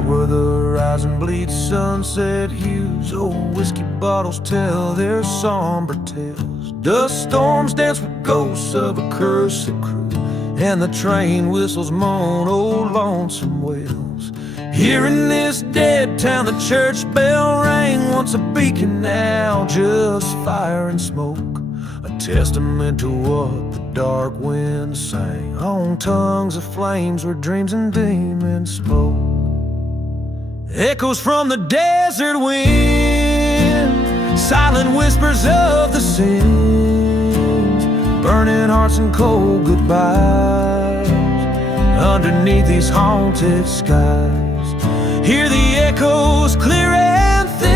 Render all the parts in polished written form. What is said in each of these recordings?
Out where the horizon bleeds sunset hues, old whiskey bottles tell their somber tales. Dust storms dance with ghosts of a cursed crew, and the train whistles moan old lonesome wails. Here in this dead town the church bell rang, once a beacon, now just fire and smoke. A testament to what the dark wind sang on tongues of flames where dreams and demons spoke. Echoes from the desert wind, silent whispers of the sins, burning hearts and cold goodbyes underneath these haunted skies. Hear the echoes clear and thin.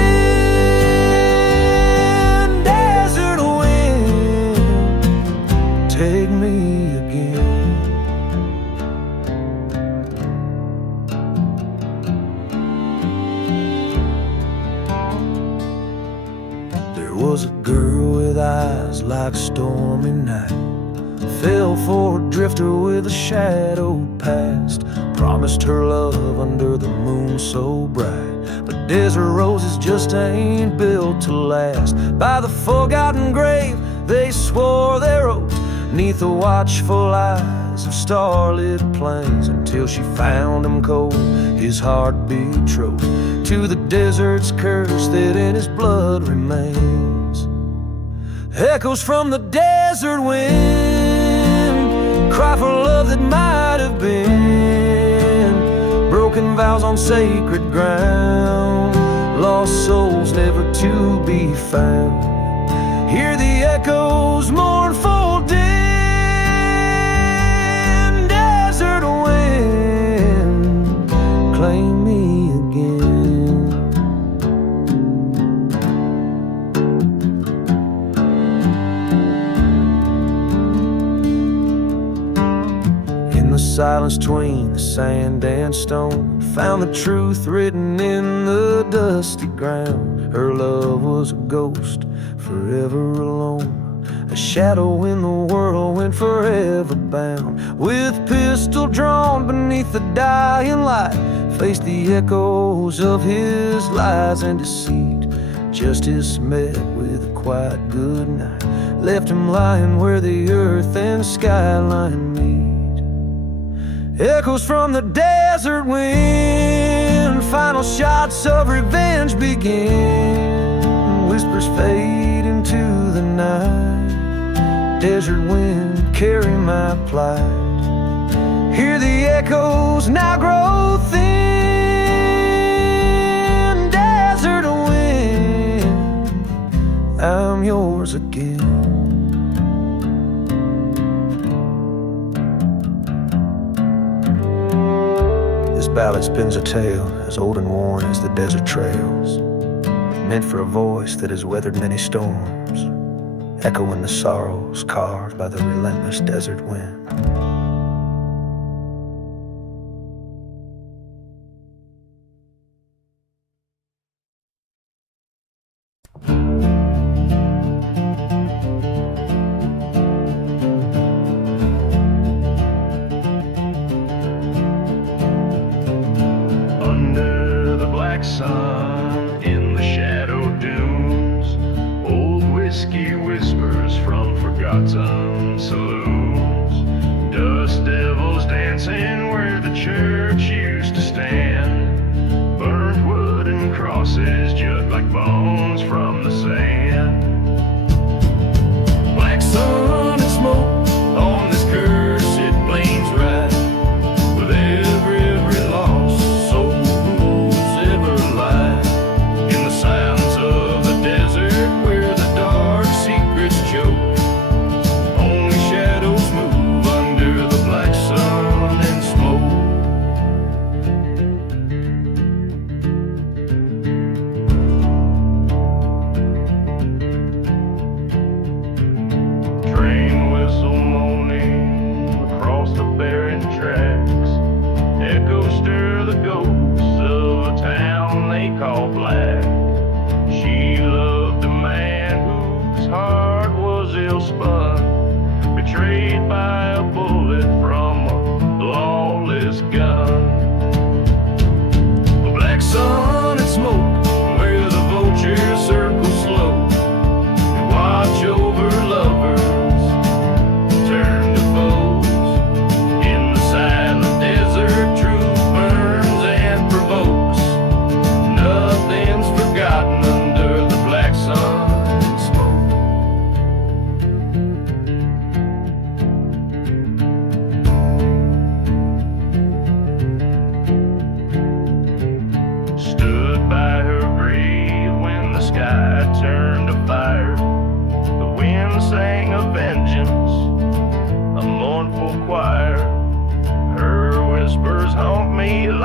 Desert wind, take me again. There was a girl with eyes like stormy night, fell for a drifter with a shadowed past, promised her love under the moon so bright, but desert roses just ain't built to last. By the forgotten grave they swore their oath, neath the watchful eyes of starlit plains, until she found him cold, his heart betrothed to the desert's curse that in his blood remains. Echoes from the desert wind cry for love that might have been, broken vows on sacred ground, lost souls never to be found. Hear the echoes mournful din. Desert wind, claim me again. In the silence between the sand and stone, found the truth written in the dusty ground. Her love was a ghost, forever alone, a shadow in the whirlwind, forever bound. With pistol drawn beneath the dying light, faced the echoes of his lies and deceit. Justice met with a quiet good night, left him lying where the earth and skyline meet. Echoes from the desert wind, final shots of revenge begin. Whispers fade into the night. Desert wind, carry my plight. Hear the echoes now grow thin. Desert wind, I'm yours again. This ballad spins a tale as old and worn as the desert trails, meant for a voice that has weathered many storms, echoing the sorrows carved by the relentless desert wind. Under the black sun, in the shadow dunes, old whiskey whispers from forgotten saloons. Dust devils dancing where the church used to stand. Burnt wood and crosses jut like bones from the sand. Black sun and smoke on this curse, it blames right. With every lost soul's ever lie. In the silence of the desert where the dark secrets choke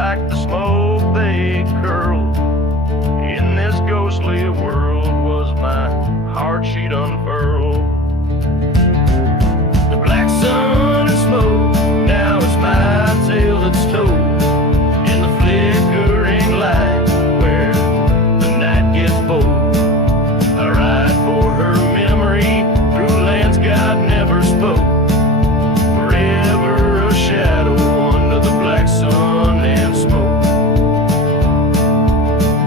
like the smoke they curled. In this ghostly world was my heart she'd unfurled. The black sun and smoke, now it's my tale that's told. In the flickering light where the night gets bold, I ride for her memory through lands God never spoke. Forever a shadow under the black sun and smoke.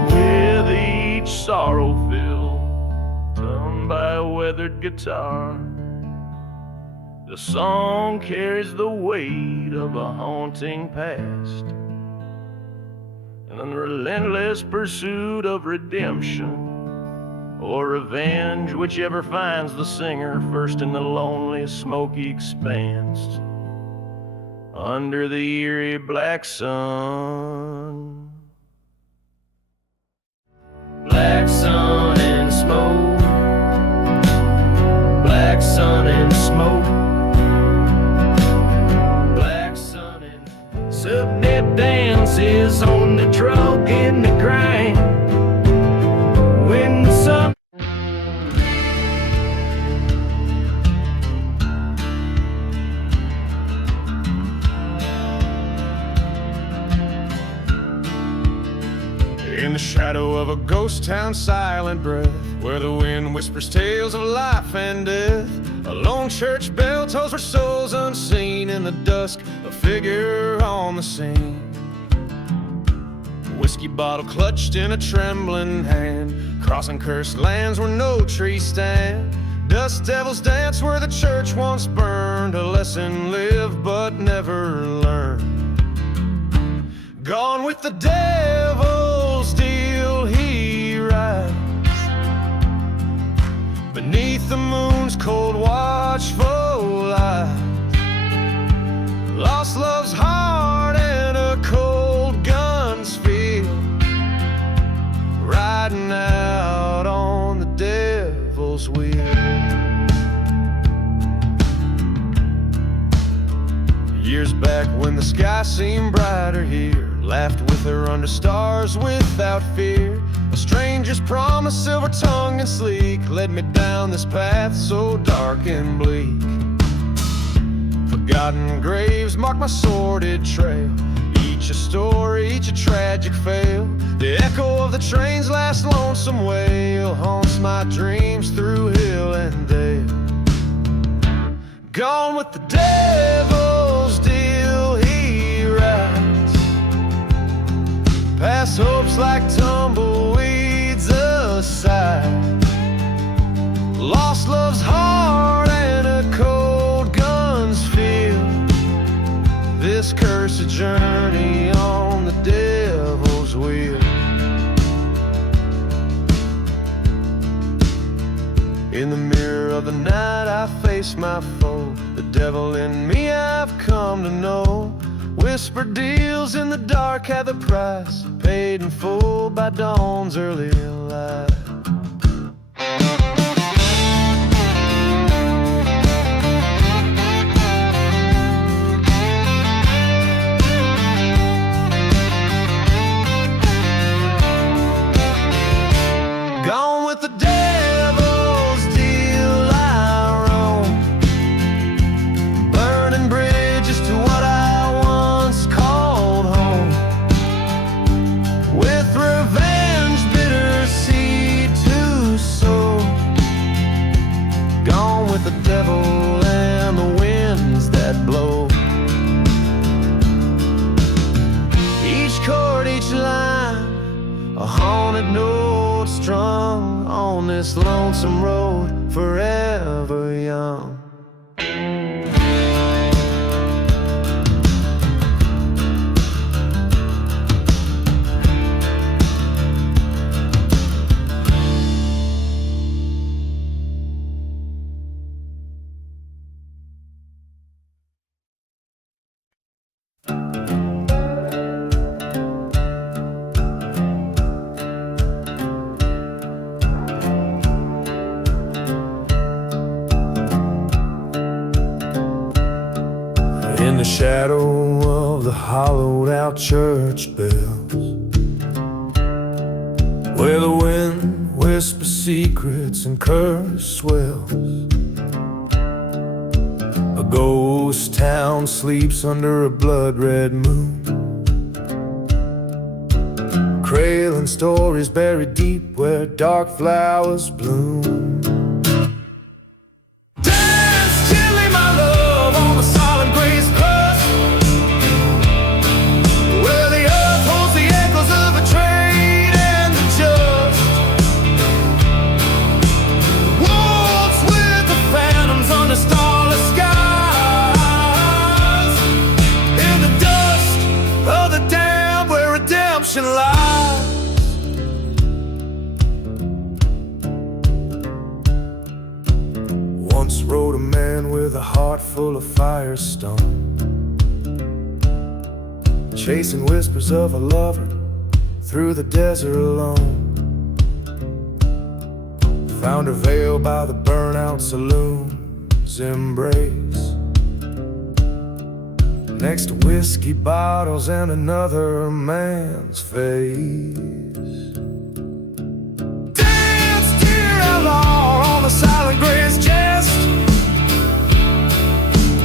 With each sorrow filled, toned by a weathered guitar, the song carries the weight of a haunting past, an unrelentless pursuit of redemption or revenge, whichever finds the singer first in the lonely, smoky expanse under the eerie black sun. Black sun and smoke, black sun and smoke, black sun and subnet dances on the truck in the grind. When the sun in the shadow of a ghost town, silent breath, where the wind whispers tales of life and death. A lone church bell tolls for souls unseen. In the dusk, a figure on the scene, whiskey bottle clutched in a trembling hand, crossing cursed lands where no trees stand. Dust devils dance where the church once burned, a lesson lived but never learned. Gone with the devil, still he rides beneath the moon's cold watchful light. Lost love's heart and a cold gun's feel, riding out on the devil's wheel. Years back when the sky seemed brighter here, laughed with her under stars without fear. A stranger's promise, silver tongue and sleek, led me down this path so dark and bleak. Forgotten graves mark my sordid trail, each a story, each a tragic fail. The echo of the train's last lonesome wail haunts my dreams through hill and dale. Gone with the devil's deal, he rides past hopes like tumbleweeds aside. Lost love's heart and a cold gun's feel, this cursed journey on the devil's wheel. In the mirror of the night I face my foe, the devil in me I've come to know. Whispered deals in the dark had the price, paid in full by dawn's early light. Gone with the devil's deal I roam, burning bridges to what I once called home. With revenge, bitter seed to sow. Gone with the devil and the winds that blow. Each chord, each line, a haunted note strung on this lonesome road, forever young. In the shadow of the hollowed out church bells, where the wind whispers secrets and curse swells. A ghost town sleeps under a blood-red moon, cradling stories buried deep where dark flowers bloom. Dance gently, my love, on the solid grace crust, where the earth holds the echoes of a trade and the just. Waltz with the phantoms under starless skies, in the dust of the damned where redemption lies. Once rode a man with a heart full of firestone, chasing whispers of a lover through the desert alone. Found her veiled by the burnout saloon's embrace, next to whiskey bottles and another man's face. Dance, dear outlaw, on the silent grace chest,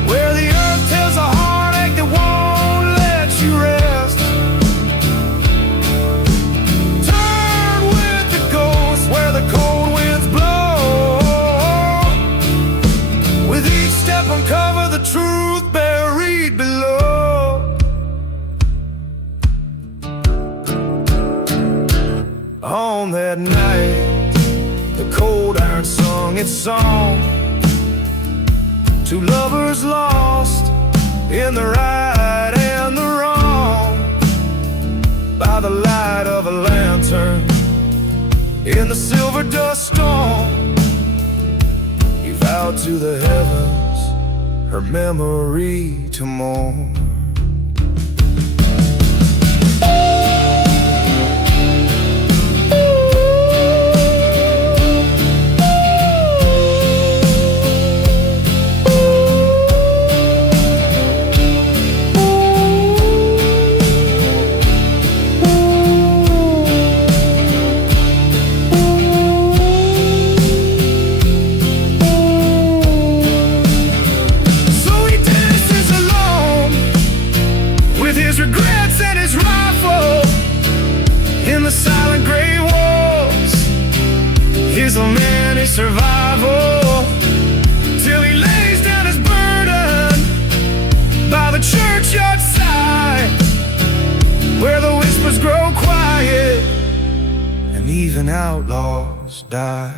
where the earth tells a heartache that won't let you rest. Turn with the ghosts where the cold winds blow, with each step uncover the truth buried below. On that night, the cold iron sung its song, two lovers lost in the right and the wrong, by the light of a lantern in the silver dust storm. He vowed to the heavens her memory to mourn. Regrets and his rifle in the silent gray walls, his lament, his survival, till he lays down his burden by the churchyard side, where the whispers grow quiet and even outlaws die.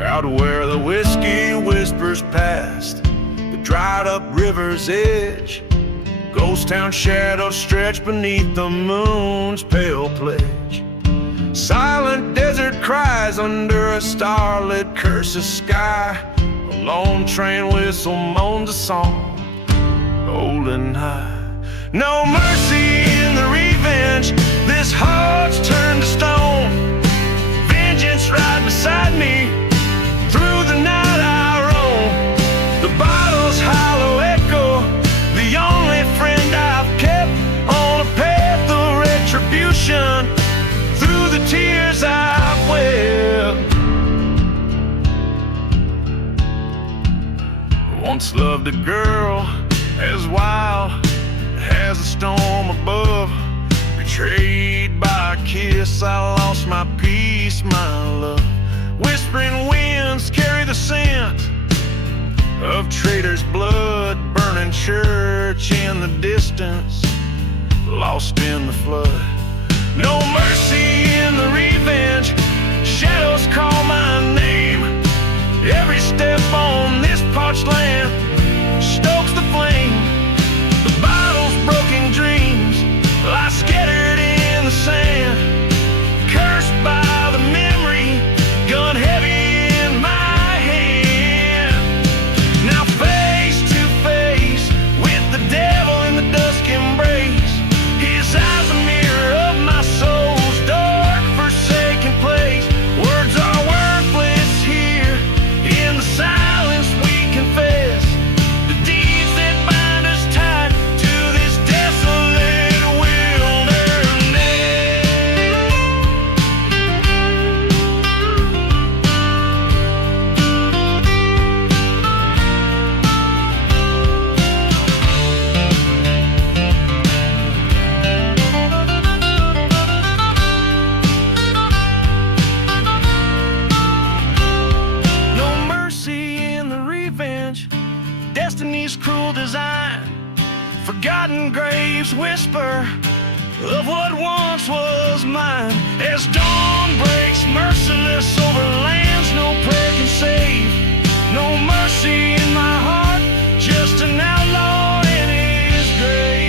Out where the whiskey whispers past the dried up river's edge, ghost town shadows stretch beneath the moon's pale pledge. Silent desert cries under a starlit curse's sky, a lone train whistle moans a song, old and high. No mercy in the revenge, this heart's turned to stone. Vengeance right beside me, through the night I roam. The bottle's hollow echo, the only friend I've kept on a path of retribution, through the tears I've wept. Once loved a girl as wild as a storm above, betrayed by a kiss, I lost my peace, my love. Whispering winds carry the scent of traitors' blood, burning church in the distance, lost in the flood. No mercy in the revenge, shadows call my name. Every step on this parched land stokes the flame. The bottle's broken dreams lie scattered in the sand, cursed by the memory, gun heavy in my hand. Now face to face with the devil in the dusk embrace. His eyes a mirror of my soul's dark forsaken place. Words are worthless here, in the silence we confess the deeds that bind us tight to this desolate wilderness. No mercy in the revenge, destiny's cruel design. Forgotten graves whisper of what once was mine. As dawn breaks merciless over lands no prayer can save. No mercy in my heart, just an outlaw in his grave.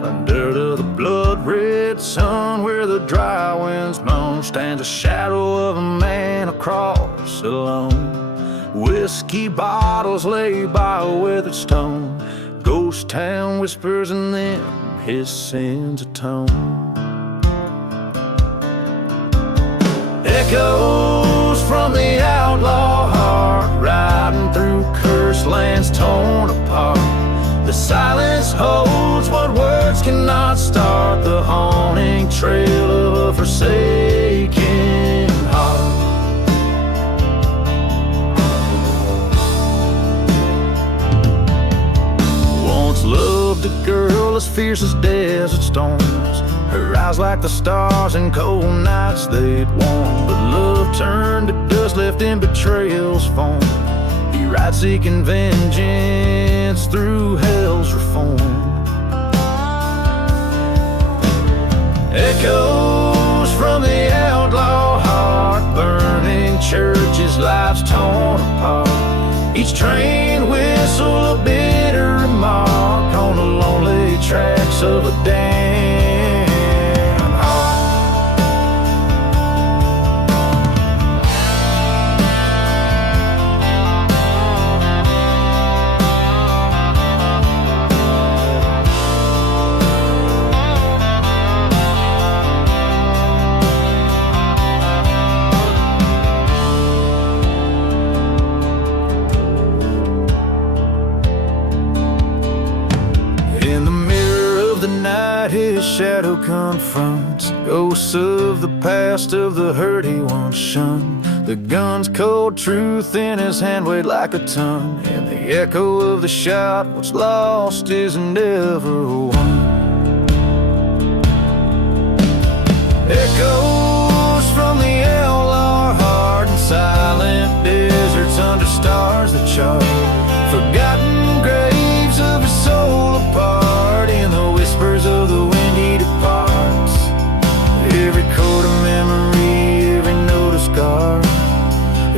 Under the blood-red sun where the dry winds moan stands a shadow of a man across alone. Whiskey bottles lay by a weathered stone. Ghost town whispers in them his sins atone. Echoes from the outlaw heart, riding through cursed lands torn apart. The silence holds what words cannot start, the haunting trail of a forsaken heart. Once loved a girl as fierce as desert storms, her eyes like the stars in cold nights they'd warm. But love turned to dust, left in betrayal's form. He rides seeking vengeance through hell's reform. Echoes from the outlaw heart, burning churches, lives torn apart. Each train whistle a bitter remark on the lonely tracks of a damned heart. His shadow confronts ghosts of the past, of the hurt he once shunned. The gun's cold truth in his hand weighed like a ton, and the echo of the shout, what's lost is never won. Echoes from the outlaw heart in silent deserts under stars that chart. Forgotten graves of his soul apart, in the whispers of the wind he departs. Every chord of memory, every note of scar,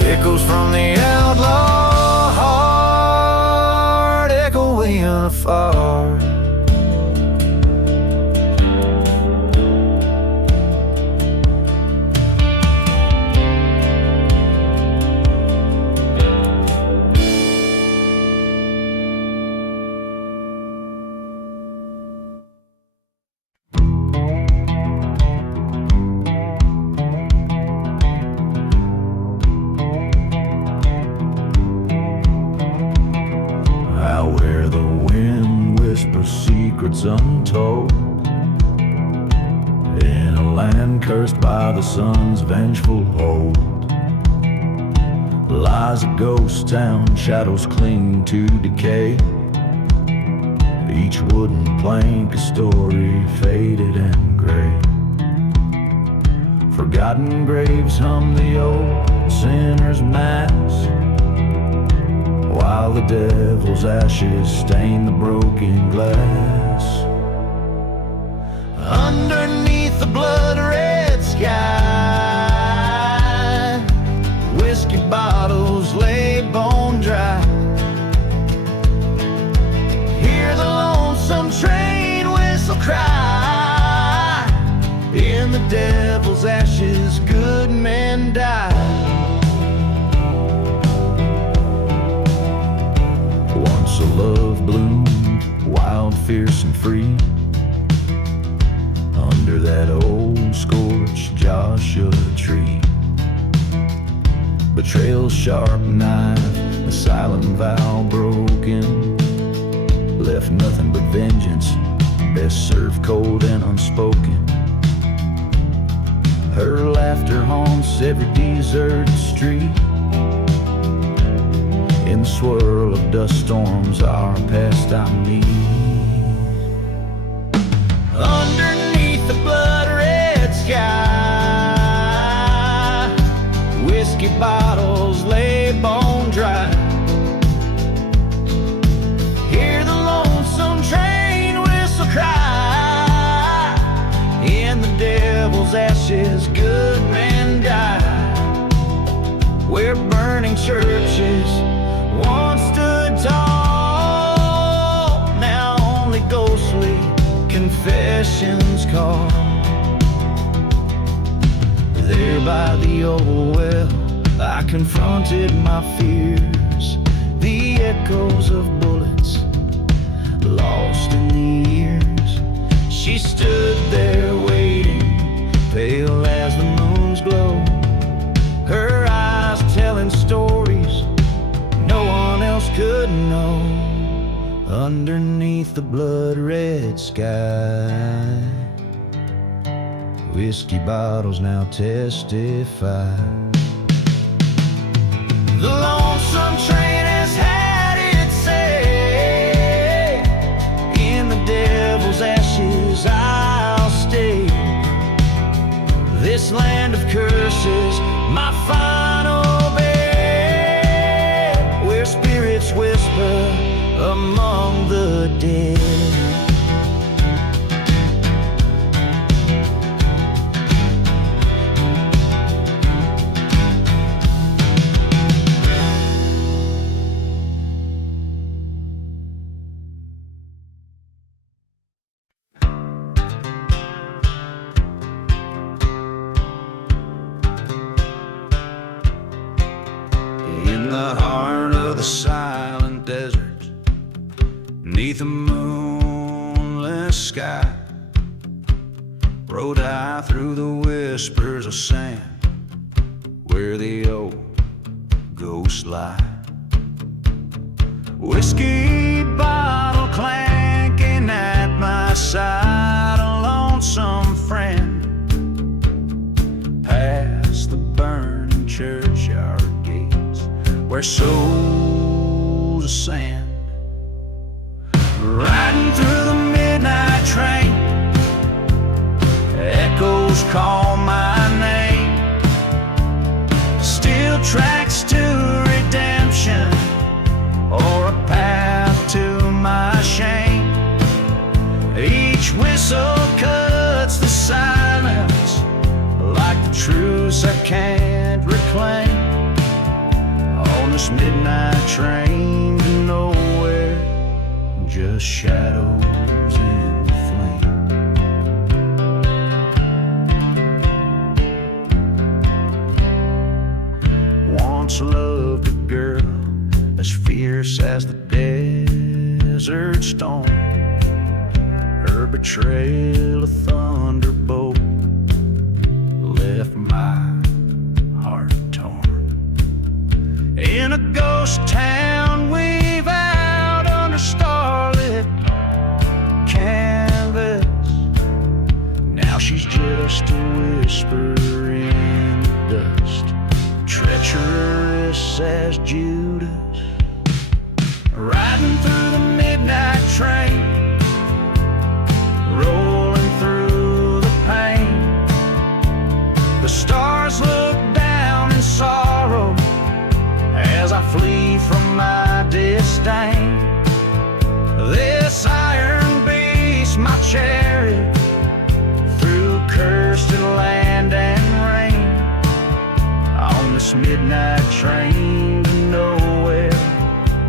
echoes from the outlaw heart, echoing afar. secrets untold. In a land cursed by the sun's vengeful hold lies a ghost town, shadows cling to decay. Each wooden plank a story faded and gray. Forgotten graves hum the old sinner's mass, while the devil's ashes stain the broken glass. Underneath the blood-red sky, whiskey bottles lay bone dry. Hear the lonesome train whistle cry. In the devil's ashes, good men die. Once a love bloomed, wild, fierce, and free, under that old scorched Joshua tree. Betrayal's sharp knife, a silent vow broken, left nothing but vengeance, best served cold and unspoken. Her laughter haunts every deserted street. In the swirl of dust storms, our past I meet. Underneath the blood-red sky, whiskey bottles lay bone dry. Hear the lonesome train whistle cry. In the devil's ashes, good men die. Where burning churches once stood tall, now only ghostly confessions call. There by the old well, I confronted my fears, the echoes of bullets lost in the years. She stood there waiting, pale as the moon's glow, her eyes telling stories no one else could know. Underneath the blood-red sky, whiskey bottles now testify. The lonesome train has had its say. In the devil's ashes I'll stay. This land of curses, my final bed, where spirits whisper among the dead. In the heart of the silent desert, neath a moonless sky, rode I through the whispers of sand, where the old ghosts lie. Whiskey bottle clanking at my side, a lonesome friend, past the burning churchyard gates, where souls ascend. Riding through the midnight train, echoes call my name. Steel tracks to redemption, or a path to my shame. Each whistle cuts the silence like the truths I can't reclaim. On this midnight train to nowhere, just shadows in flame. Once loved a girl as fierce as the desert storm. Her betrayal, a thunderbolt, left my heart torn. In a ghost town we vowed under starlit canyon, just a whisper in the dust, treacherous as Judas, riding through the midnight train, rolling through the pain. The stars look down in sorrow as I flee from my disdain. This iron beast, my chariot, through cursed land and rain, on this midnight train to nowhere,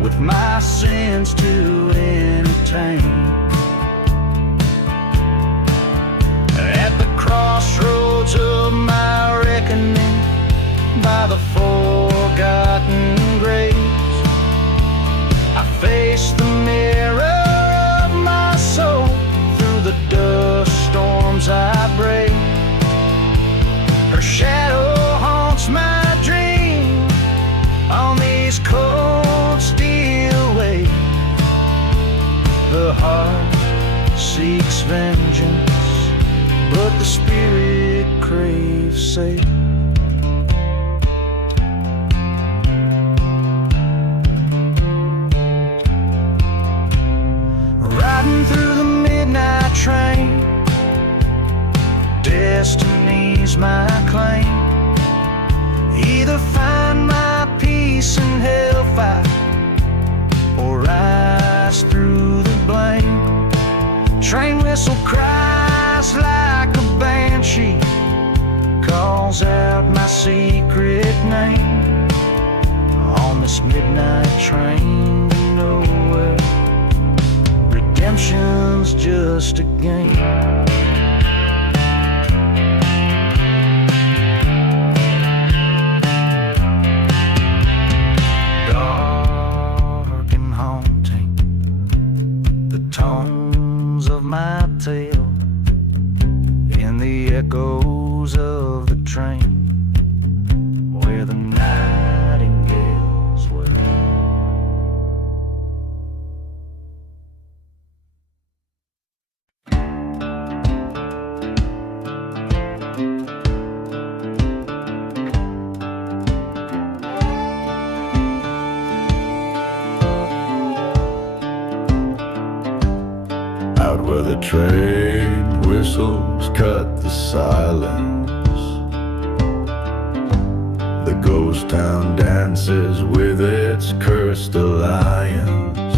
with my sins to entertain. At the crossroads of my reckoning, by the forgotten graves, I face the mirror of my soul. Through the dust storms I brave, her shadow haunts my dream on these cold steel waves. The heart seeks vengeance, but the spirit craves safe. Riding through the midnight train, destiny's my claim. Either find my peace in hellfire, or rise through the blame. Train whistle cries like a banshee, calls out my secret name. On this midnight train to nowhere, redemption's just a game. Dark and haunting, the tones of my tale in the echoes of the train, where the nightingales wail. Out where the train whistles cut the silence, the ghost town dances with its cursed alliance.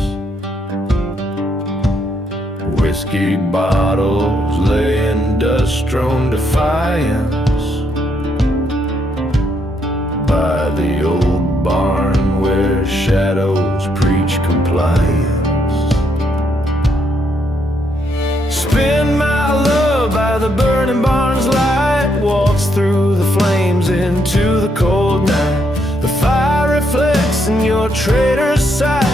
Whiskey bottles lay in dust-strewn defiance by the old barn where shadows preach compliance. Spin my love by the burning barn's light, waltz through the flames into the cold night. The fire reflects in your traitor's sight,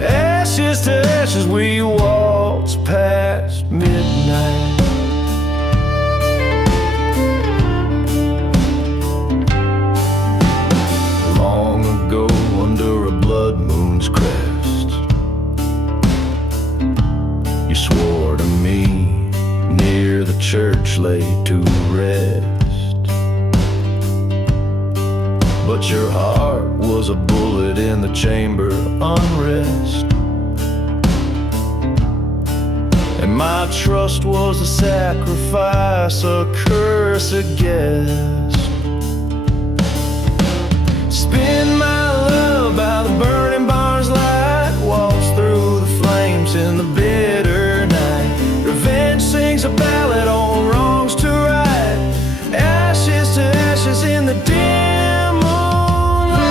ashes to ashes we waltz past midnight. Long ago under a blood moon's crest, you swore to me near the church lay to rest. But your heart was a bullet in the chamber unrest, and my trust was a sacrifice, a curse, a guess. Spin my love by the burning barn's light, waltz through the flames in the bitter night. Revenge sings a ballad on wrongs to right, ashes to ashes in the dim moonlight.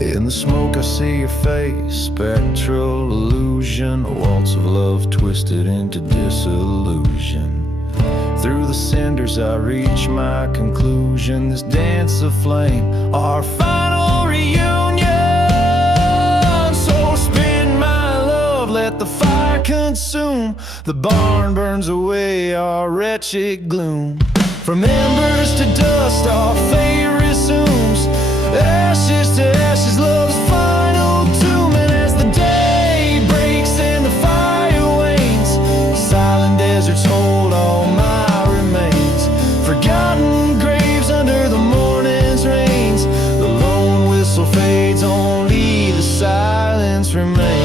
In the smoke I see your face, spectral illusion, a waltz of love twisted into disillusion. Through the cinders I reach my conclusion, this dance of flame, our final reunion. So spin my love, let the fire consume. The barn burns away our wretched gloom. From embers to dust, our fate resumes. Ashes to ashes, love's final tomb. And as the day breaks and the fire wanes, silent deserts hold all my remains. Forgotten graves under the morning's rains. The lone whistle fades, only the silence remains.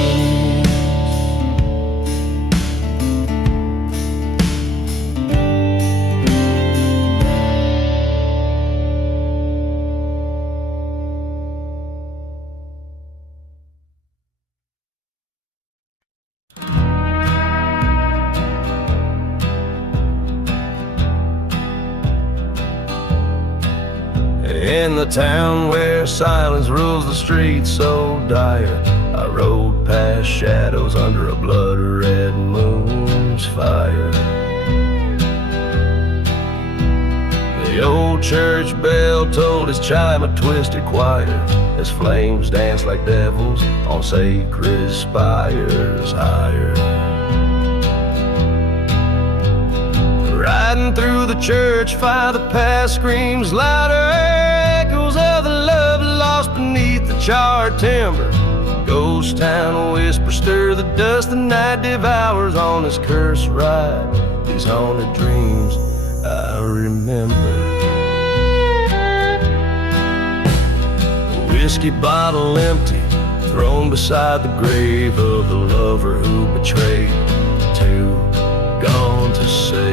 In the town where silence rules the streets so dire, I rode past shadows under a blood-red moon's fire. The old church bell told its chime a twisted choir as flames danced like devils on sacred spires higher. Riding through the church fire, the past screams louder, echoes of the love lost beneath the charred timber. Ghost town whispers stir the dust, the night devours on this cursed ride. These haunted dreams I remember. The whiskey bottle empty, thrown beside the grave of the lover who betrayed, too gone to say.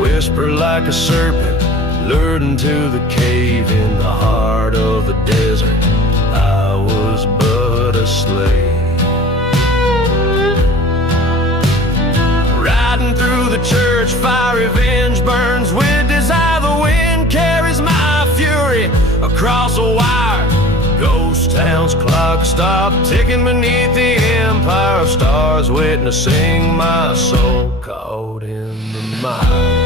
Whisper like a serpent, lured into the cave in the heart of the desert. I was but a slave. Riding through the church fire, revenge burns with desire. The wind carries my fury across a wire. Ghost town's clock stopped ticking beneath the empire of stars, witnessing my soul caught in the mire.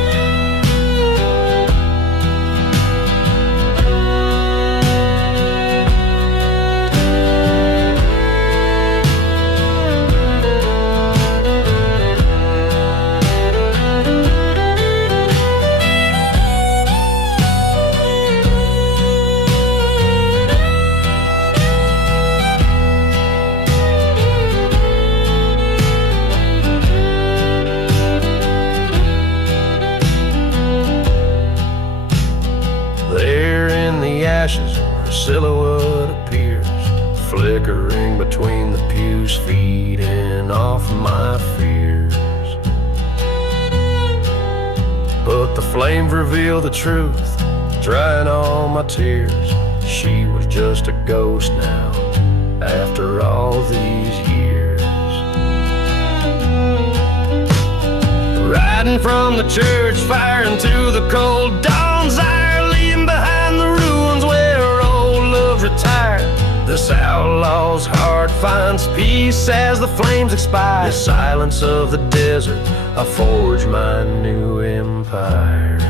Her silhouette appears, flickering between the pews, feeding off my fears. But the flame revealed the truth, drying all my tears. She was just a ghost now, after all these years. Riding from the church fire into the cold dawn's ire, leaving behind the ruins where old love retired. This outlaw's heart finds peace as the flames expire. The silence of the desert, I forge my new empire.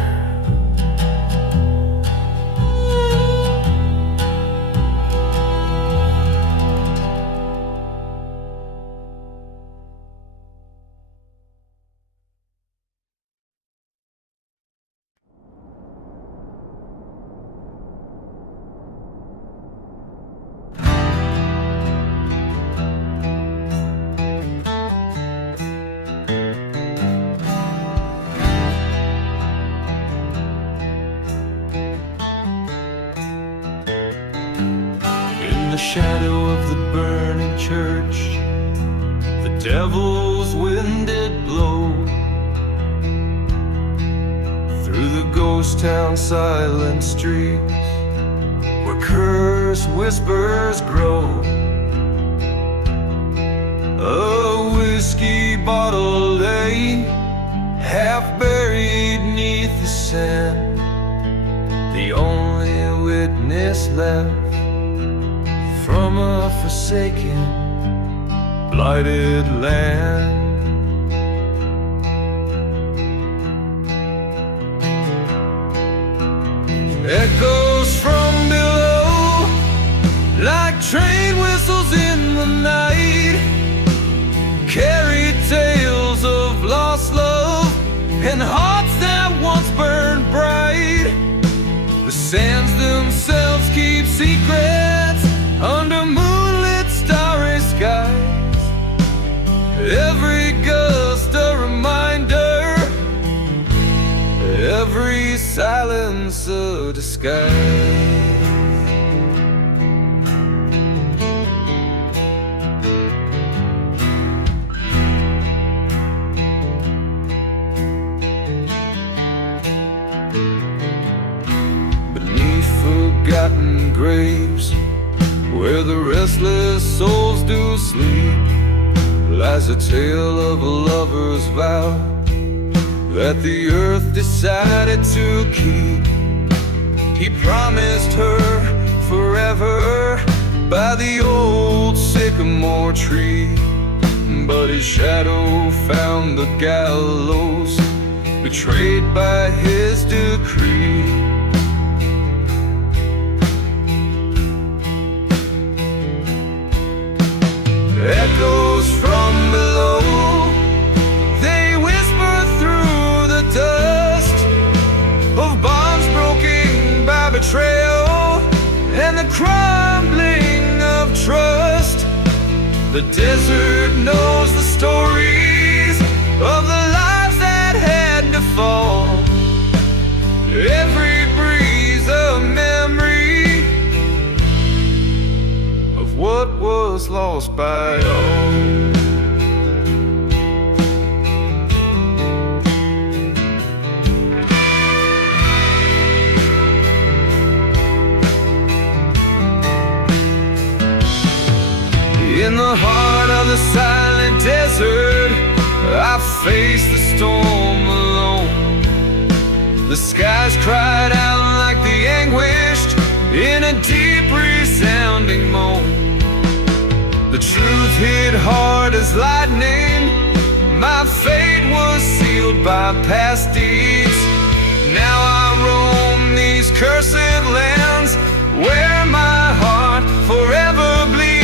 The shadow of the burning church, the devil's wind did blow through the ghost town silent streets, where cursed whispers grow. A whiskey bottle lay half buried neath the sand, the only witness left from a forsaken, blighted land. Echoes from below, like train whistles in the night carry tales of lost love and hearts that once burned bright. The sands themselves keep secrets under moonlit starry skies. Every gust a reminder, every silence a disguise. Forgotten graves, where the restless souls do sleep, lies a tale of a lover's vow that the earth decided to keep. He promised her forever by the old sycamore tree, but his shadow found the gallows, betrayed by his decree. Echoes from below, they whisper through the dust of bonds broken by betrayal and the crumbling of trust. The desert knows the stories of the lives that had to fall. Every breeze a memory what was lost by all. In the heart of the silent desert, I faced the storm alone. The skies cried out like the anguished in a deep resounding moan. The truth hit hard as lightning, my fate was sealed by past deeds. Now I roam these cursed lands where my heart forever bleeds.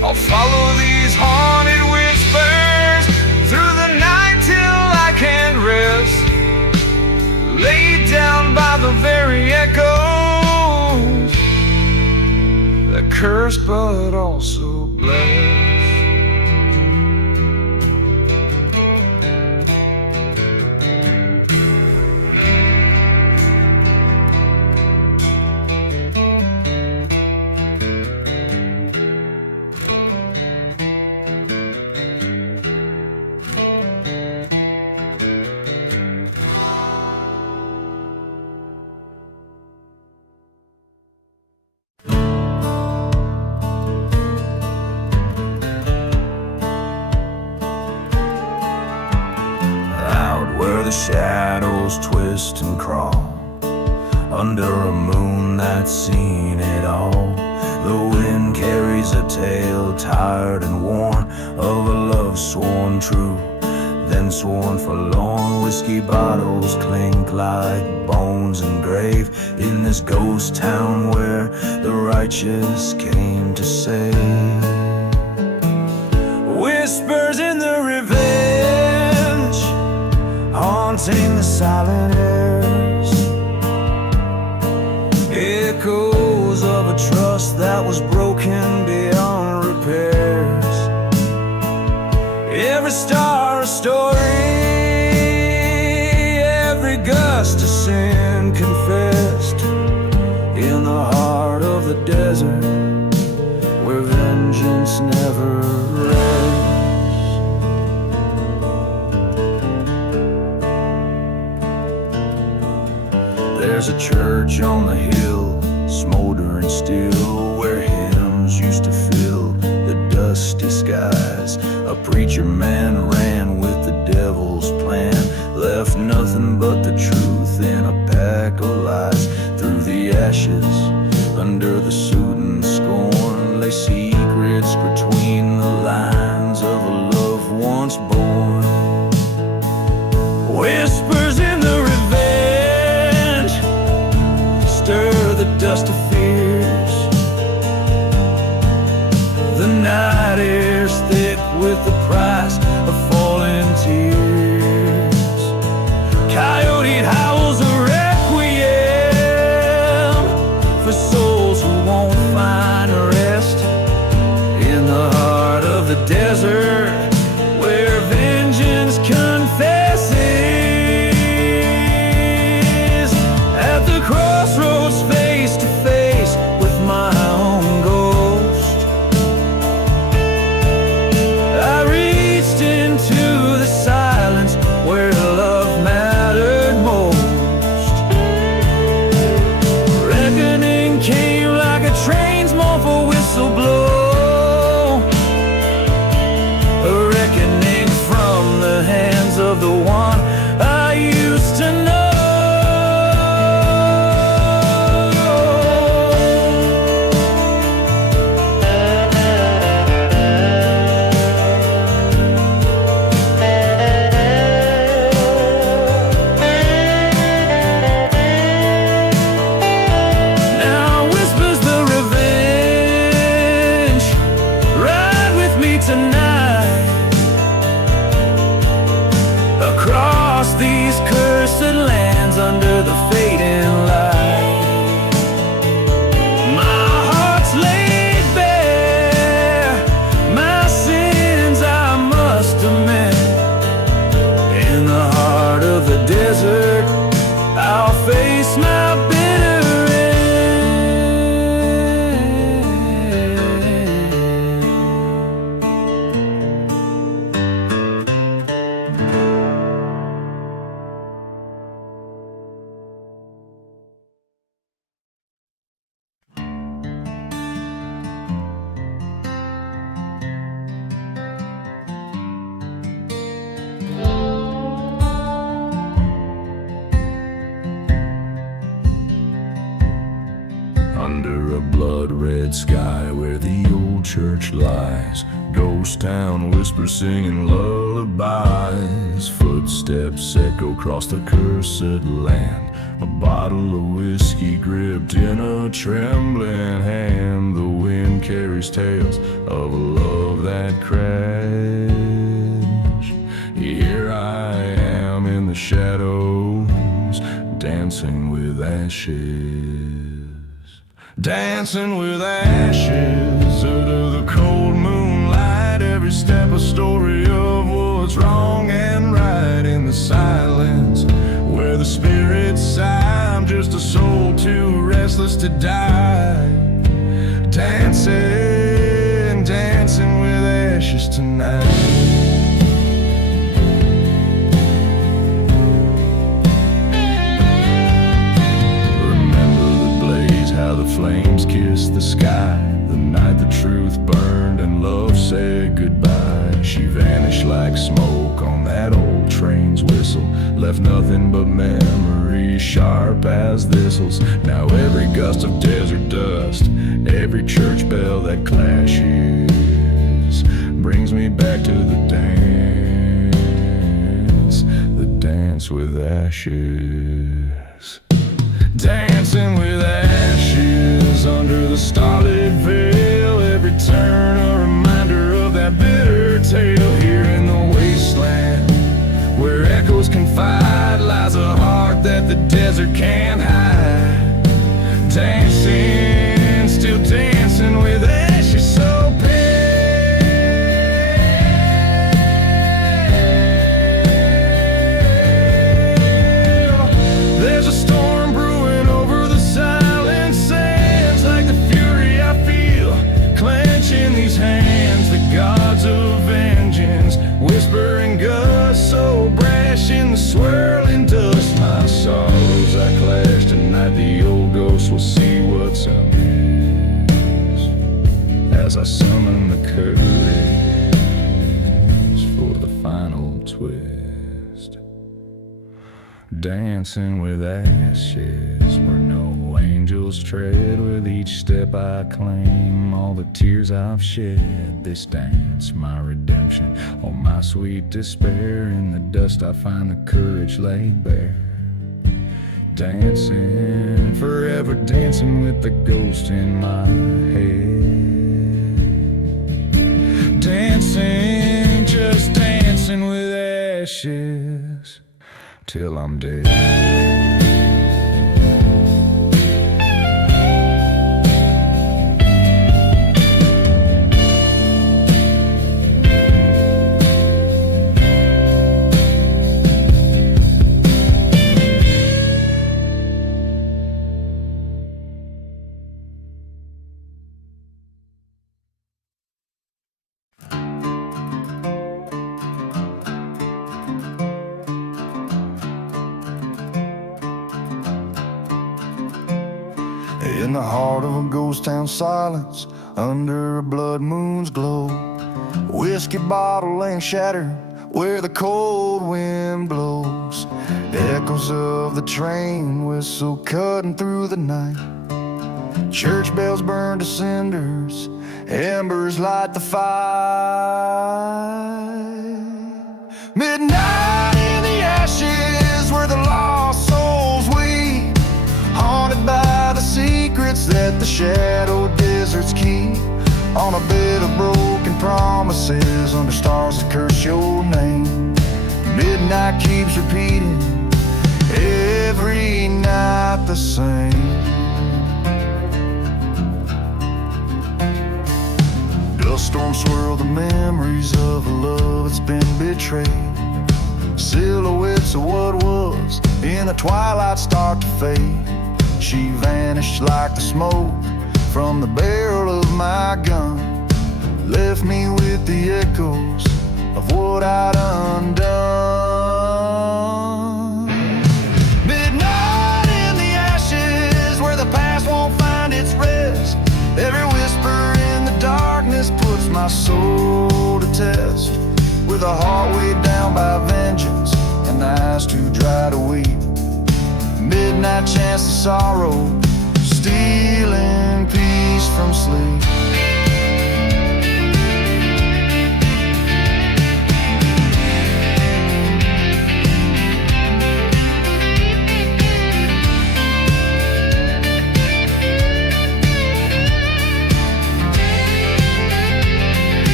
I'll follow these haunted whispers through the night till I can't rest, laid down by the very echoes that curse but also bless. The shadows twist and crawl under a moon that's seen it all. The wind carries a tale tired and worn of a love sworn true, then sworn forlorn. Whiskey bottles clink like bones engraved in this ghost town where the righteous came to save. Whispers in the revenge, haunting the silent airs, echoes of a trust that was broken beyond repairs. Every star a story, every gust a sin confessed, in the heart of the desert where vengeance never rests. There's a church on the hill, smoldering odor and still, where hymns used to fill the dusty skies. A preacher man ran with the devil's plan, left nothing but the truth in a pack of lies. Through the ashes, under the soot and scorn, lay secrets between the lines of a love once born. Whispers in the revenge stir the dust of fears. The night air's thick with the price of falling tears. Coyote howls a requiem for souls who won't find rest in the heart of the desert, where vengeance confesses. At the crossroads, face to face with my own ghost, I reached into the silence where love mattered most. Reckoning came like a train's mournful whistle blow, a reckoning from the hands of the one I used to know. Now whispers the revenge, ride with me tonight across these cursed lands under the fading light. My heart's laid bare, my sins I must amend. In the heart of the desert, I'll face my bitter under a blood-red sky where the old church lies. Ghost town whispers singing lullabies. Footsteps echo across the cursed land. A bottle of whiskey gripped in a trembling hand. The wind carries tales of a love that crashed. Here I am in the shadows, dancing with ashes. Dancing with ashes under the cold moonlight. Every step a story of what's wrong and right. In the silence where the spirits sigh, I'm just a soul too restless to die. Dancing, dancing with ashes tonight. How the flames kissed the sky, the night the truth burned and love said goodbye. She vanished like smoke on that old train's whistle, left nothing but memories sharp as thistles. Now every gust of desert dust, every church bell that clashes, brings me back to the dance with ashes. Dancing with ashes under the starlit veil. Every turn a reminder of that bitter tale. Here in the wasteland where echoes confide, lies a heart that the desert can't hide. Dancing, still dancing with ashes so pale. There's a storm brewing over the silent sands, like the fury I feel clenching these hands. The gods of vengeance final twist. Dancing with ashes where no angels tread. With each step I claim all the tears I've shed. This dance, my redemption, all my sweet despair. In the dust I find the courage laid bare. Dancing, forever dancing with the ghost in my head. Dancing, just dancing with ashes till I'm dead. In the heart of a ghost town silence, under a blood moon's glow, whiskey bottle laying shattered where the cold wind blows. Echoes of the train whistle cutting through the night. Church bells burn to cinders, embers light the fire. Midnight in the ashes where the lost souls weep, haunted by the secrets that the shadow deserts keep. On a bed of broken promises, under stars that curse your name. Midnight keeps repeating, every night the same. Dust storms swirl the memories of a love that's been betrayed. Silhouettes of what was in the twilight start to fade. She vanished like the smoke from the barrel of my gun, left me with the echoes of what I'd undone. Midnight in the ashes where the past won't find its rest. Every whisper in the darkness puts my soul to test. With a heart weighed down by vengeance and eyes too dry to weep. Midnight chance of sorrow, stealing peace from sleep.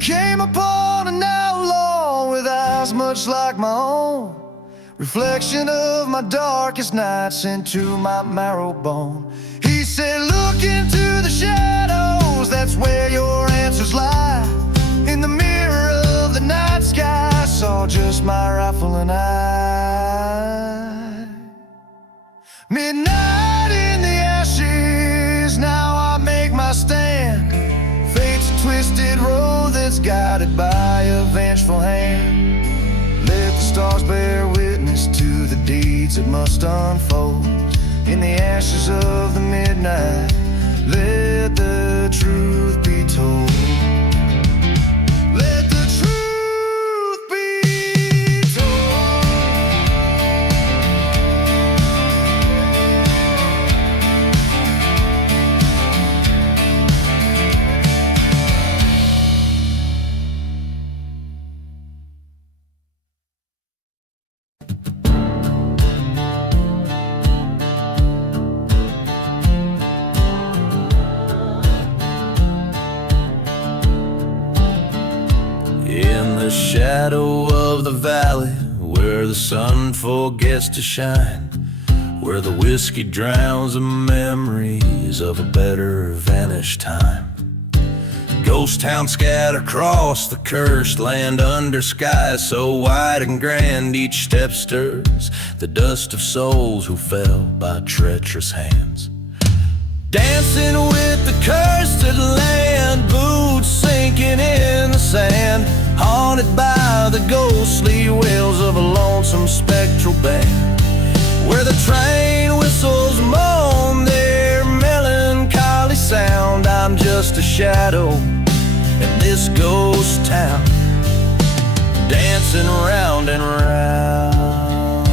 Came upon an outlaw with eyes much like my own, reflection of my darkest nights into my marrow bone. He said, look into the shadows, that's where your answers lie. In the mirror of the night sky, I saw just my rifle and I. Midnight in the ashes, now I make my stand. Fate's a twisted road that's guided by a vengeful hand. Let the stars bear witness to the deeds that must unfold. In the ashes of the midnight, let the truth be told. Let the truth be told. In the shadow of the valley, where the sun forgets to shine, where the whiskey drowns the memories of a better vanished time. Ghost towns scatter across the cursed land under skies so wide and grand. Each step stirs the dust of souls who fell by treacherous hands. Dancing with the cursed land, boots sinking in the sand, haunted by the ghostly wails of a lonesome spectral band. Where the train whistles moan their just a shadow in this ghost town, dancing round and round.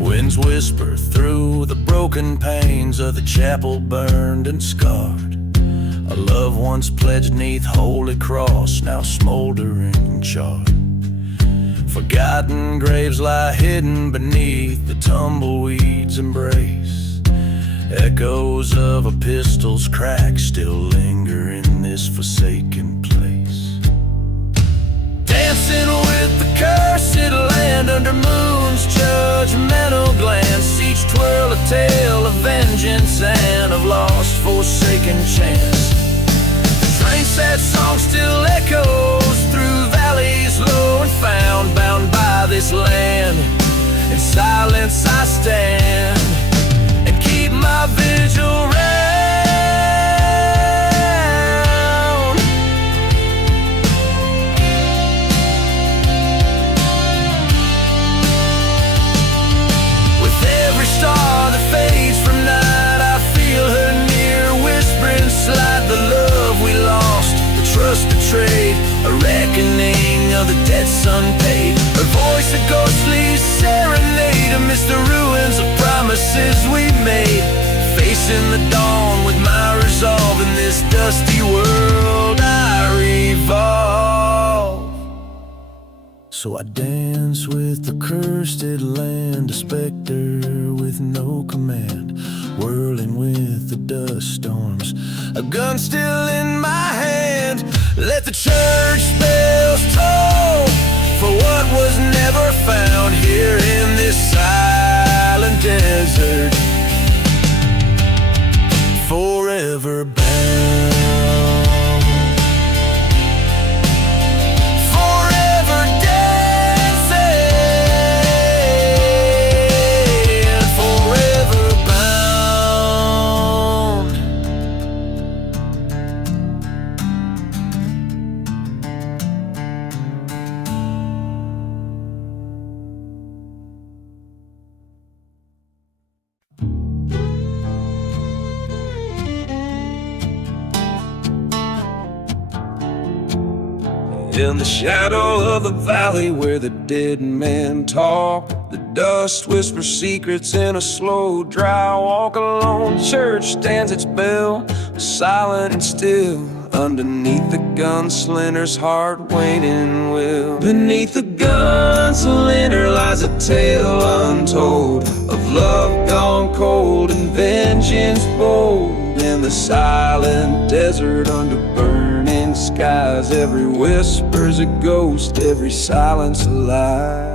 Winds whisper through the broken panes of the chapel burned and scarred. A love once pledged 'neath holy cross, now smoldering charred. Forgotten graves lie hidden beneath the tumbleweed's embrace. Echoes of a pistol's crack still linger in this forsaken place. Dancing with the cursed land under moon's judgmental glance, each twirl a tale of vengeance and of lost forsaken chance. The train's sad song still echoes through valleys low and found, bound by this land. In silence I stand and keep my vigil round. With every star that fades from night, I feel her near, whispering slide the love we lost, the trust betrayed, a reckoning of the debts unpaid. Her voice a ghostly serenade amidst the ruins of promises we made. Facing the dawn with my resolve, in this dusty world I revolve. So I dance with the cursed land, a specter with no command, whirling with the dust storms, a gun still in my hand. Let the church bells toll for what was never found here in this silent desert, forever bound. Forever dancing, forever bound. In the shadow of the valley where the dead men talk, the dust whispers secrets in a slow, dry walk alone. The church stands its bell, silent and still, underneath the gunslinger's heart waiting will. Beneath the gunslinger lies a tale untold of love gone cold and vengeance bold. In the silent desert under burning skies, every whisper's a ghost, every silence a lie.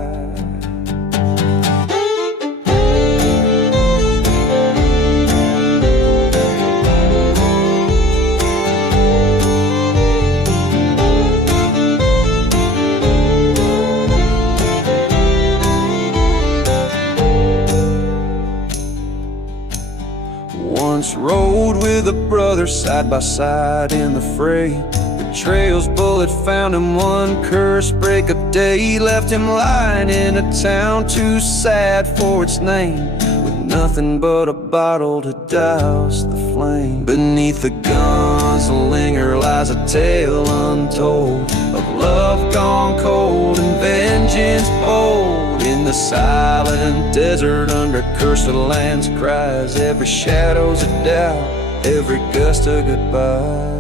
Once rode with a brother side by side in the fray. Betrayal's bullet found him one cursed break of day. He left him lying in a town too sad for its name, with nothing but a bottle to douse the flame. Beneath the gunslinger lies a tale untold of love gone cold and vengeance bold. In the silent desert under cursed lands cries every shadow's a doubt, every gust a goodbye.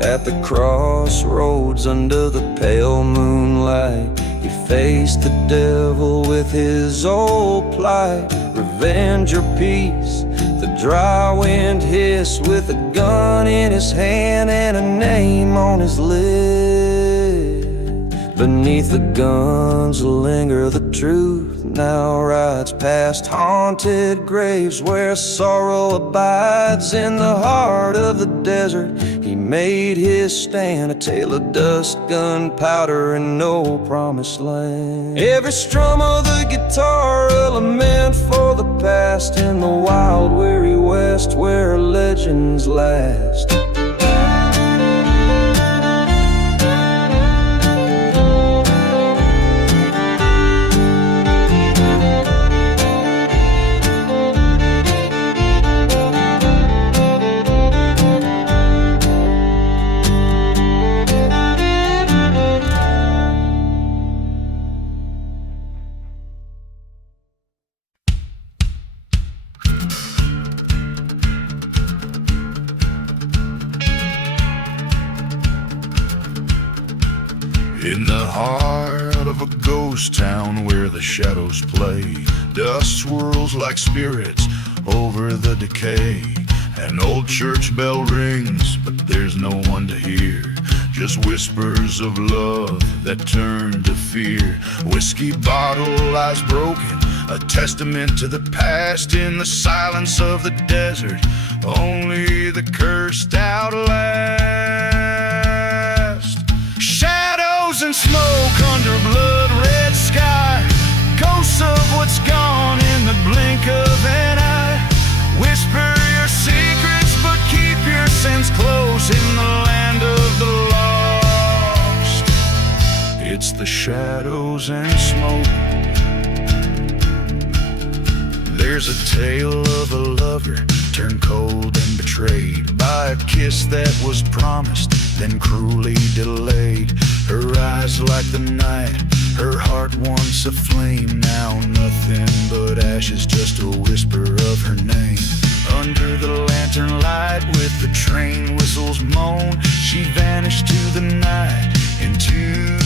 At the crossroads under the pale moonlight, he faced the devil with his old plight. Revenge or peace, the dry wind hissed, with a gun in his hand and a name on his lip. Beneath the guns linger the truth, now rides past haunted graves where sorrow abides. In the heart of the desert he made his stand, a tale of dust, gunpowder, and no promised land. Every strum of the guitar, a lament for the past in the wild, weary west where legends last. In the heart of a ghost town where the shadows play, dust swirls like spirits over the decay. An old church bell rings, but there's no one to hear. Just whispers of love that turn to fear. Whiskey bottle lies broken, a testament to the past. In the silence of the desert, only the cursed outlast. Shadows and smoke under blood-red sky, ghosts of what's gone in the blink of an eye. Whisper your secrets, but keep your sense close in the land of the lost. It's the shadows and smoke. There's a tale of a lover turned cold and betrayed by a kiss that was promised, then cruelly delayed. Her eyes like the night, her heart once aflame, now nothing but ashes, just a whisper of her name. Under the lantern light with the train whistles moan, she vanished to the night, into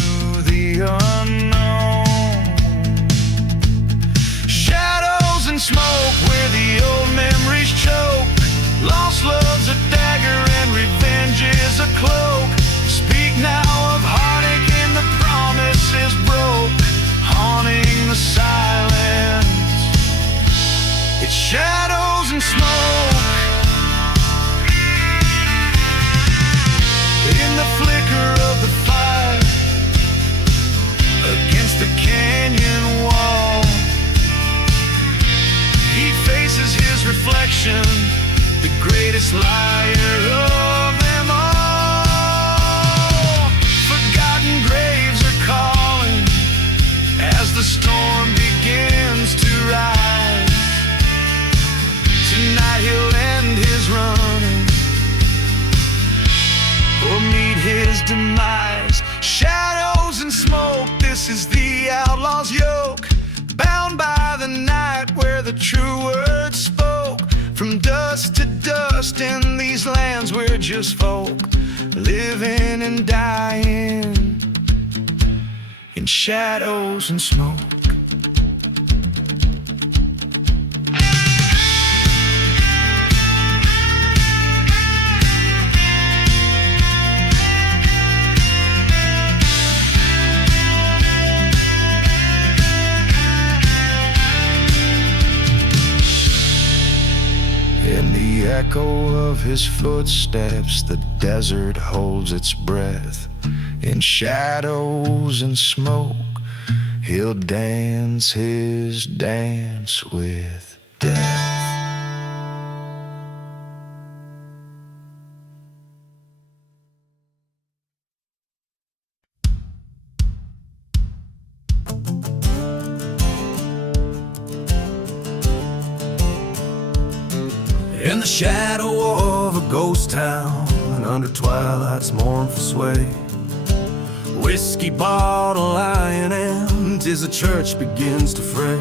the unknown. Shadows and smoke where the old memories choke. Lost love's a dagger and revenge is a cloak. Speak now of heartache and the promises broke, haunting the silence. It's shadows and smoke. In the flicker of the fire, against the canyon wall, he faces his reflection, the greatest liar of them all. Forgotten graves are calling as the storm begins to rise. Tonight he'll end his running or meet his demise. Shadows and smoke, this is the outlaw's yoke, bound by the night where the true word spoke. From dust to dust in these lands we're just folk, living and dying in shadows and smoke. In the echo of his footsteps, the desert holds its breath. In shadows and smoke, he'll dance his dance with death. In the shadow of a ghost town, and under twilight's mournful sway, whiskey bottle lying in, 'tis the church begins to fray.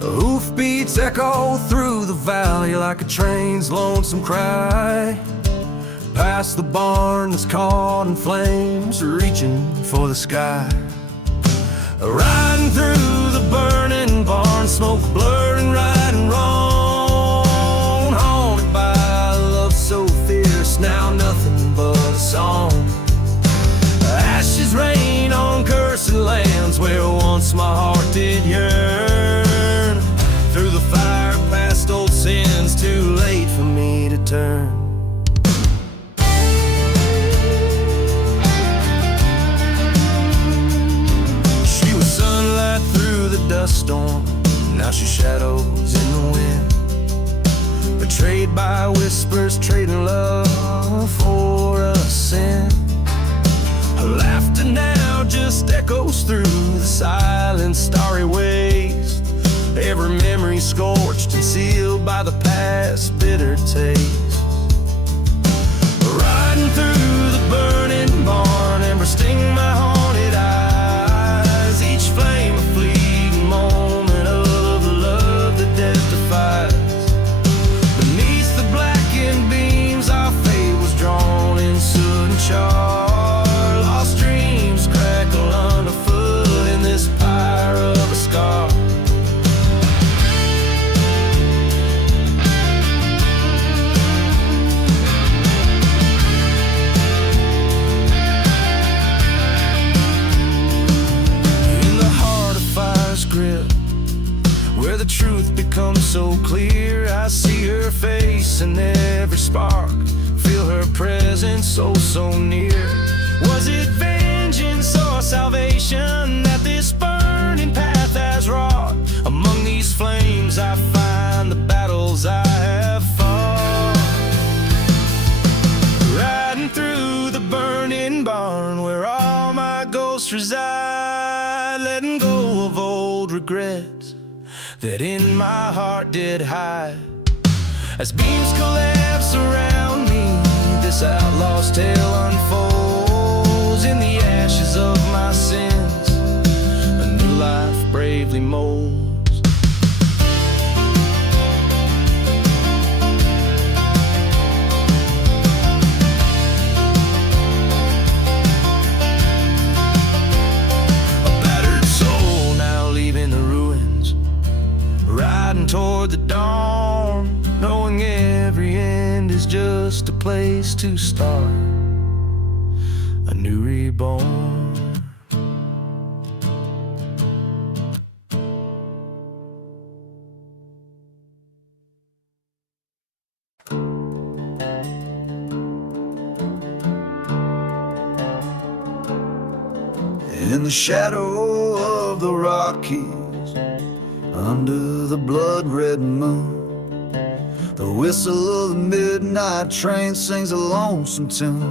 Hoofbeats echo through the valley like a train's lonesome cry. Past the barn that's caught in flames, reaching for the sky. Riding through the burning barn, smoke blurring right and wrong. Haunted by love so fierce, now nothing but a song. Ashes rain on cursed lands where once my heart did yearn. Through the fire past old sins, too late for me to turn. storm. Now she shadows in the wind, betrayed by whispers, trading love for a sin. Her laughter now just echoes through the silent starry waste. Every memory scorched and sealed by the past bitter taste. Riding through the burning barn, and sting my haunted eyes. Each flame a fleeting moment of the love that death defies. Beneath the blackened beams, our fate was drawn in soot and char. Lost dreams crackle underfoot in this pyre of a scar. Where the truth becomes so clear, I see her face in every spark, feel her presence so near. Was it vengeance or salvation that this burning path has wrought? Among these flames I find the battles I have fought. Riding through the burning barn where all my ghosts reside, letting go of old regrets that in my heart did hide. As beams collapse around me, this outlaw's tale unfolds. In the ashes of my sins, a new life bravely molds. Riding toward the dawn, knowing every end is just a place to start a new reborn. In the shadow of the Rockies, under the blood-red moon, the whistle of the midnight train sings a lonesome tune.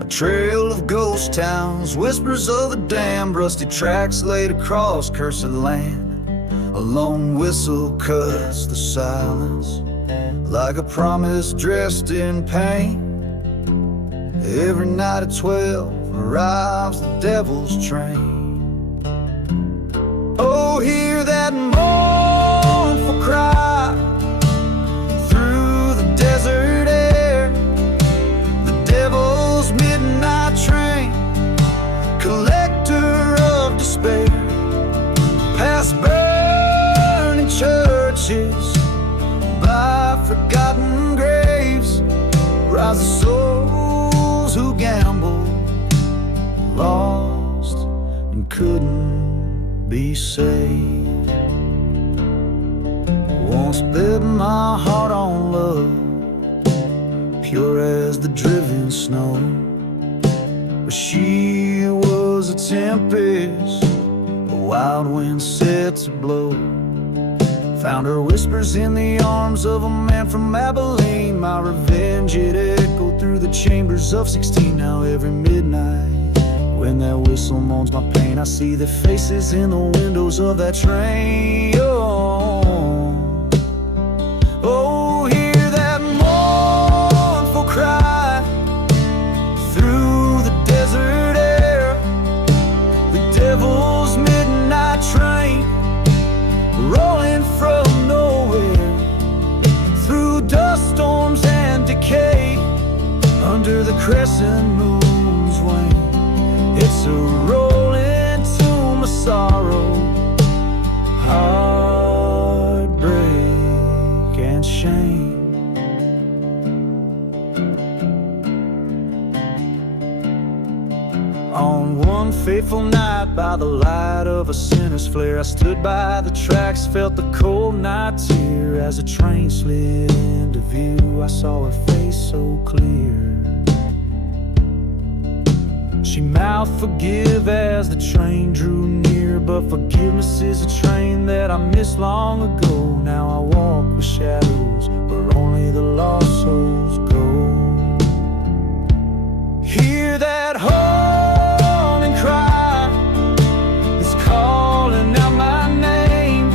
A trail of ghost towns, whispers of the damned, rusty tracks laid across cursed land. A lone whistle cuts the silence like a promise dressed in pain. Every night at 12 arrives the devil's train. Oh, hear that mournful cry through the desert air. The devil's midnight train, collector of despair. Past burning churches, by forgotten graves, rise the souls who gambled, lost and couldn't be saved. Once bet my heart on love, pure as the driven snow, but she was a tempest, a wild wind set to blow. Found her whispers in the arms of a man from Abilene. My revenge, it echoed through the chambers of 16. Now every midnight, when that whistle moans my pain, I see the faces in the windows of that train. Oh, oh, hear that mournful cry through the desert air. The devil's midnight train, rolling from nowhere, through dust storms and decay, under the crescent moon's wane. It's a rolling to my sorrow, heartbreak and shame. On one fateful night, by the light of a sinner's flare, I stood by the tracks, felt the cold night tear. As a train slid into view, I saw her face so clear. She mouthed forgive as the train drew near, but forgiveness is a train that I missed long ago. Now I walk with shadows where only the lost souls go. Hear that haunting cry, it's calling out my name.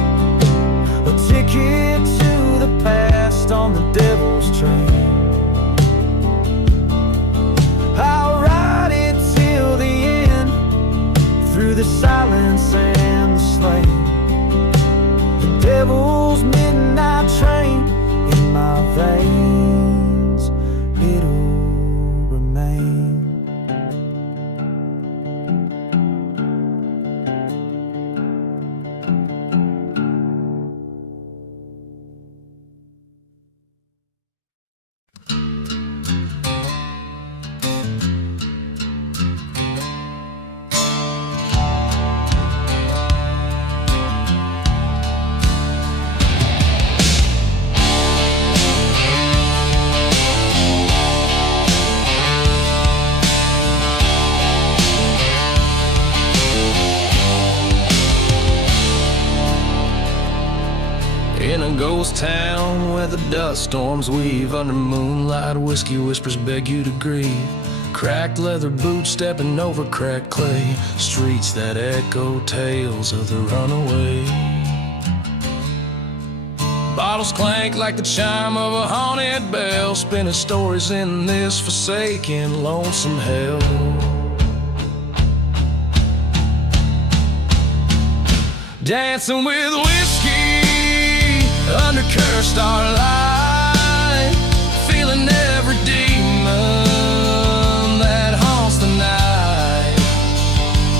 A ticket to the past on the devil's train. I'll ride it till the end, through the silence and the slain. The devil's midnight train in my veins, it'll remain. In a ghost town where the dust storms weave, under moonlight whiskey whispers beg you to grieve. Cracked leather boots stepping over cracked clay, streets that echo tales of the runaway. Bottles clank like the chime of a haunted bell, spinning stories in this forsaken, lonesome hell. Dancing with whiskey under cursed starlight, feeling every demon that haunts the night,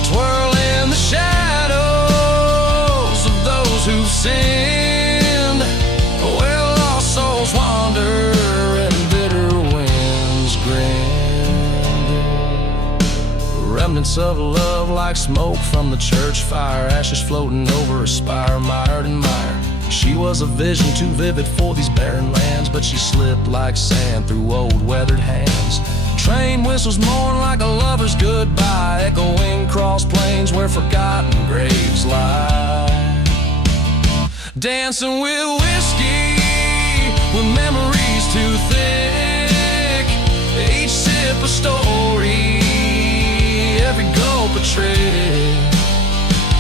twirling the shadows of those who've sinned, where lost souls wander and bitter winds grin. Remnants of love like smoke from the church fire, ashes floating over a spire mired in mire. She was a vision too vivid for these barren lands, but she slipped like sand through old weathered hands. Train whistles mourn like a lover's goodbye, echoing cross plains where forgotten graves lie. Dancing with whiskey, with memories too thick, each sip a story, every gulp a trick.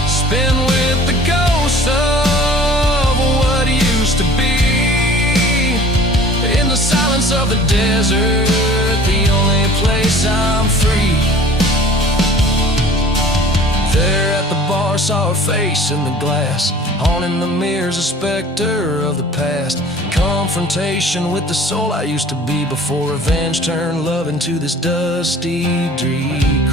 Spin with the ghost of to be in the silence of the desert, the only place I'm free. There at the bar saw her face in the glass, haunting the mirrors, a specter of the past. Confrontation with the soul I used to be, before revenge turned love into this dusty dream.